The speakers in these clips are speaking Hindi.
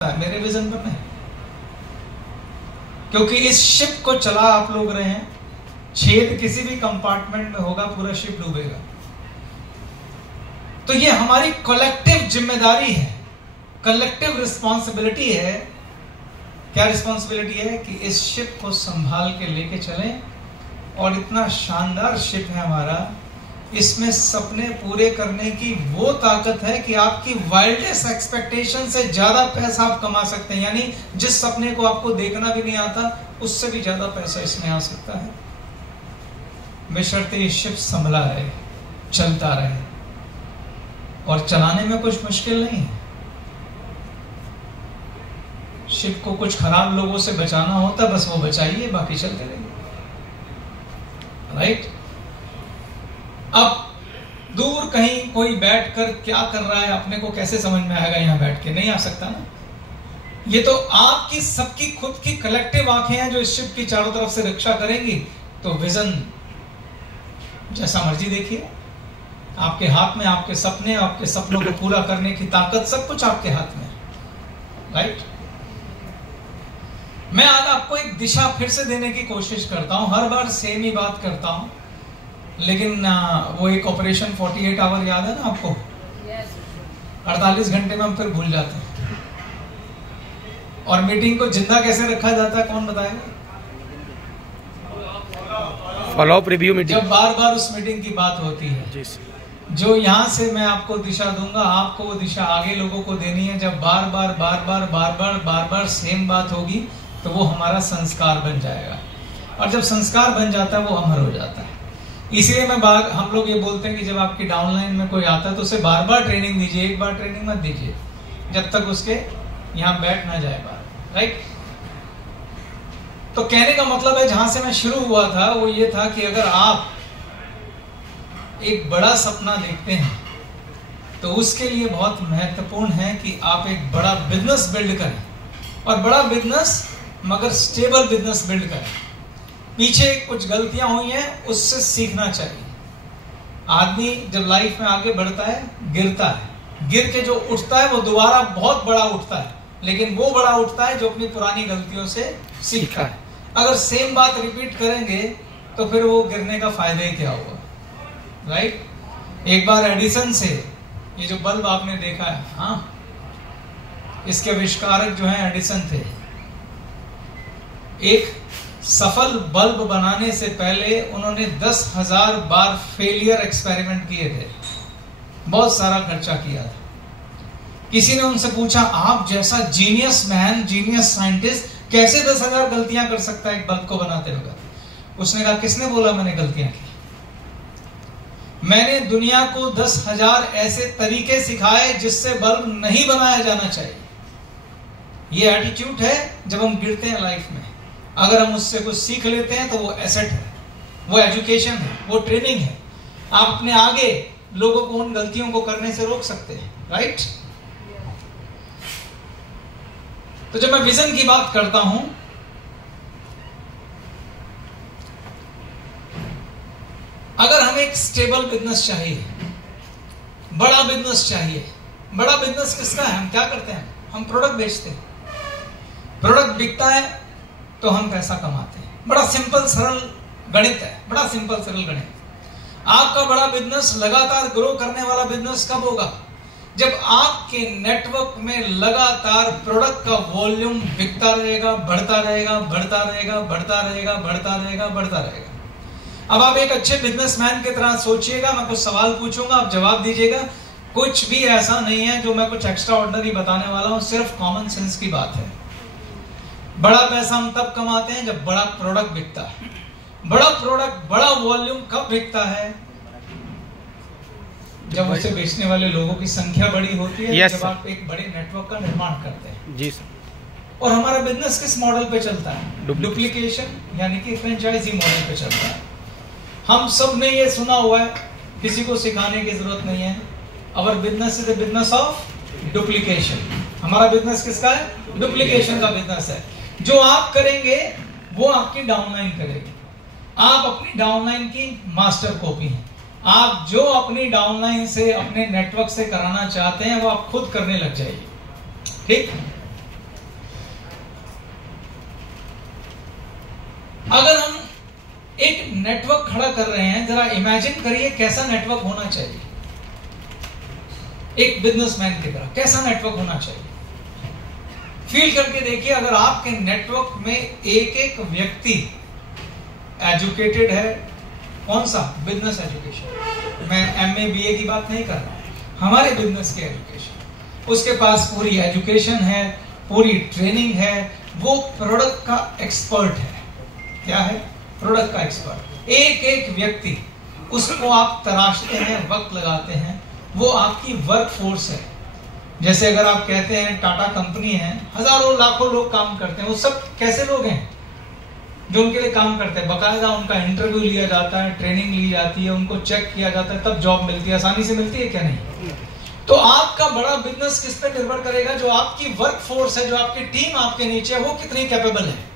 मेरे विजन पर नहीं, क्योंकि इस शिप को चला आप लोग रहे हैं। छेद किसी भी कंपार्टमेंट में होगा, पूरा शिप डूबेगा। तो ये हमारी कलेक्टिव जिम्मेदारी है, कलेक्टिव रिस्पॉन्सिबिलिटी है। क्या रिस्पॉन्सिबिलिटी है? कि इस शिप को संभाल के लेके चलें। और इतना शानदार शिप है हमारा, इसमें सपने पूरे करने की वो ताकत है कि आपकी वाइल्डेस्ट एक्सपेक्टेशन से ज्यादा पैसा आप कमा सकते हैं। यानी जिस सपने को आपको देखना भी नहीं आता, उससे भी ज्यादा पैसा इसमें आ सकता है, बशर्ते ये शिप संभला रहे, चलता रहे। और चलाने में कुछ मुश्किल नहीं है। शिप को कुछ खराब लोगों से बचाना होता, बस वो बचाइए, बाकी चलते रहिए। राइट? अब दूर कहीं कोई बैठकर क्या कर रहा है, अपने को कैसे समझ में आएगा? यहां बैठ के नहीं आ सकता ना। ये तो आपकी सबकी खुद की कलेक्टिव आंखें हैं जो इस शिप की चारों तरफ से रक्षा करेंगी। तो विजन जैसा मर्जी देखिए, आपके हाथ में, आपके सपने, आपके सपनों को पूरा करने की ताकत, सब कुछ आपके हाथ में। राइट? मैं आज आपको एक दिशा फिर से देने की कोशिश करता हूं। हर बार सेम ही बात करता हूं, लेकिन वो एक ऑपरेशन 48 आवर याद है ना आपको? 48 घंटे में हम फिर भूल जाते हैं। और मीटिंग को जिंदा कैसे रखा जाता है, कौन बताएगा? Follow up review meeting. जब बार बार उस मीटिंग की बात होती है, जो यहां से मैं आपको दिशा दूंगा, आपको वो दिशा आगे लोगों को देनी है। जब बार बार सेम बात होगी, तो वो हमारा संस्कार बन जाएगा। और जब संस्कार बन जाता है, वो अमर हो जाता है। इसलिए हम लोग ये बोलते हैं कि जब आपकी डाउनलाइन में कोई आता है, तो उसे बार बार ट्रेनिंग दीजिए, एक बार ट्रेनिंग मत दीजिए, जब तक उसके यहां बैठ ना जाए बात। राइट? तो कहने का मतलब है, जहां से मैं शुरू हुआ था वो ये था कि अगर आप एक बड़ा सपना देखते हैं, तो उसके लिए बहुत महत्वपूर्ण है कि आप एक बड़ा बिजनेस बिल्ड करें। और बड़ा बिजनेस, मगर स्टेबल बिजनेस बिल्ड करें। पीछे कुछ गलतियां हुई हैं, उससे सीखना चाहिए। आदमी जब लाइफ में आगे बढ़ता है, गिरता है, गिर के जो उठता है वो दोबारा बहुत बड़ा उठता है। लेकिन वो बड़ा उठता है जो अपनी पुरानी गलतियों से सीखा है। अगर सेम बात रिपीट करेंगे, तो फिर वो गिरने का फायदा ही क्या होगा? राइट? एक बार एडिसन से ये जो बल्ब आपने देखा है, हाँ, इसके आविष्कारक जो है एडिसन थे। एक सफल बल्ब बनाने से पहले उन्होंने 10,000 बार फेलियर एक्सपेरिमेंट किए थे, बहुत सारा खर्चा किया था। किसी ने उनसे पूछा, आप जैसा जीनियस मैन, जीनियस साइंटिस्ट कैसे 10,000 गलतियां कर सकता है एक बल्ब को बनाते वक्त? उसने कहा, किसने बोला मैंने गलतियां की? मैंने दुनिया को 10,000 ऐसे तरीके सिखाए जिससे बल्ब नहीं बनाया जाना चाहिए। ये एटीट्यूड है जब हम गिरते हैं लाइफ में। अगर हम उससे कुछ सीख लेते हैं, तो वो एसेट है, वो एजुकेशन है, वो ट्रेनिंग है। आप अपने आगे लोगों को उन गलतियों को करने से रोक सकते हैं। राइट? तो जब मैं विजन की बात करता हूं, अगर हमें एक स्टेबल बिजनेस चाहिए, बड़ा बिजनेस चाहिए। बड़ा बिजनेस किसका है? हम क्या करते हैं? हम प्रोडक्ट बेचते हैं। प्रोडक्ट बिकता है तो हम पैसा कमाते हैं। बड़ा सिंपल सरल गणित है, बड़ा सिंपल सरल गणित। आपका बड़ा बिजनेस, लगातार ग्रो करने वाला बिजनेस कब होगा? जब आपके नेटवर्क में लगातार प्रोडक्ट का वॉल्यूम बिकता रहेगा, बढ़ता रहेगा, बढ़ता रहेगा, बढ़ता रहेगा, बढ़ता रहेगा, बढ़ता रहेगा। अब आप एक अच्छे बिजनेसमैन की तरह सोचिएगा। मैं कुछ सवाल पूछूंगा, आप जवाब दीजिएगा। कुछ भी ऐसा नहीं है जो मैं कुछ एक्स्ट्रा ऑर्डिनरी बताने वाला हूं, सिर्फ कॉमन सेंस की बात है। बड़ा पैसा हम तब कमाते हैं जब बड़ा प्रोडक्ट बिकता है। बड़ा प्रोडक्ट, बड़ा वॉल्यूम कब बिकता है? जब उसे बेचने वाले लोगों की संख्या बड़ी होती है। जब आप एक बड़े नेटवर्क का निर्माण करते हैं। जी सर। और हमारा बिजनेस किस मॉडल पे चलता है? डुप्लीकेशन, यानी कि फ्रेंचाइजी मॉडल पे चलता है। हम सब ने ये सुना हुआ है, किसी को सिखाने की जरूरत नहीं है। Our business is the business of duplication. हमारा बिजनेस किसका है? डुप्लीकेशन का बिजनेस है। जो आप करेंगे वो आपकी डाउनलाइन करेगी। आप अपनी डाउनलाइन की मास्टर कॉपी हैं। आप जो अपनी डाउनलाइन से, अपने नेटवर्क से कराना चाहते हैं, वो आप खुद करने लग जाइए। ठीक? अगर हम एक नेटवर्क खड़ा कर रहे हैं, जरा इमेजिन करिए कैसा नेटवर्क होना चाहिए एक बिजनेसमैन की तरह, कैसा नेटवर्क होना चाहिए। फील करके देखिए, अगर आपके नेटवर्क में एक एक व्यक्ति एजुकेटेड है, कौन सा? Business education. मैं MA BA की बात नहीं कर रहा, हमारे बिजनेस के एजुकेशन, उसके पास पूरी एजुकेशन है, पूरी ट्रेनिंग है, वो प्रोडक्ट का एक्सपर्ट है। क्या है? प्रोडक्ट का एक्सपर्ट। एक एक व्यक्ति, उसको आप तराशते हैं, वक्त लगाते हैं, वो आपकी वर्क फोर्स है। जैसे अगर आप कहते हैं टाटा कंपनी है, हजारों लाखों लोग काम करते हैं, वो सब कैसे लोग हैं जो उनके लिए काम करते हैं? बकायदा उनका इंटरव्यू लिया जाता है, ट्रेनिंग ली जाती है, उनको चेक किया जाता है, तब जॉब मिलती है। आसानी से मिलती है क्या? नहीं। तो आपका बड़ा बिजनेस किस पे निर्भर करेगा? जो आपकी वर्क फोर्स है, जो आपकी टीम आपके नीचे है, वो कितनी कैपेबल है।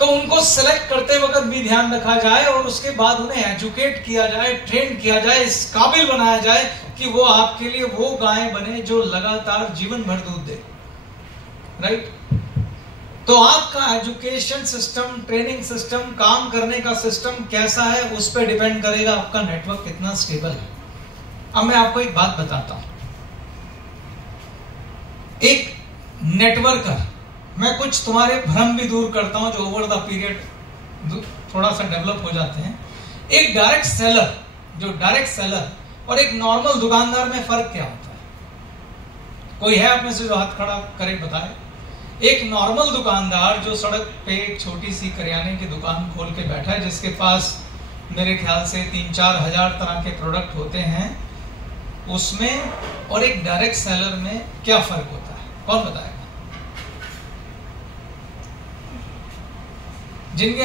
तो उनको सेलेक्ट करते वक्त भी ध्यान रखा जाए और उसके बाद उन्हें एजुकेट किया जाए, ट्रेन किया जाए, इस काबिल बनाया जाए कि वो आपके लिए वो गाय बने जो लगातार जीवन भर दूध दे। राइट? तो आपका एजुकेशन सिस्टम, ट्रेनिंग सिस्टम, काम करने का सिस्टम कैसा है, उस पर डिपेंड करेगा आपका नेटवर्क कितना स्टेबल है। अब मैं आपको एक बात बताता हूं। एक नेटवर्कर, मैं कुछ तुम्हारे भ्रम भी दूर करता हूं जो ओवर द पीरियड थोड़ा सा डेवलप हो जाते हैं। एक डायरेक्ट सेलर, जो डायरेक्ट सेलर और एक नॉर्मल दुकानदार में फर्क क्या होता है? कोई है आप में से जो हाथ खड़ा करे बताए? एक नॉर्मल दुकानदार जो सड़क पे एक छोटी सी करियाने की दुकान खोल के बैठा है, जिसके पास मेरे ख्याल से 3-4 हजार तरह के प्रोडक्ट होते हैं, उसमें और एक डायरेक्ट सेलर में क्या फर्क होता है? कौन बताएगा? जिनके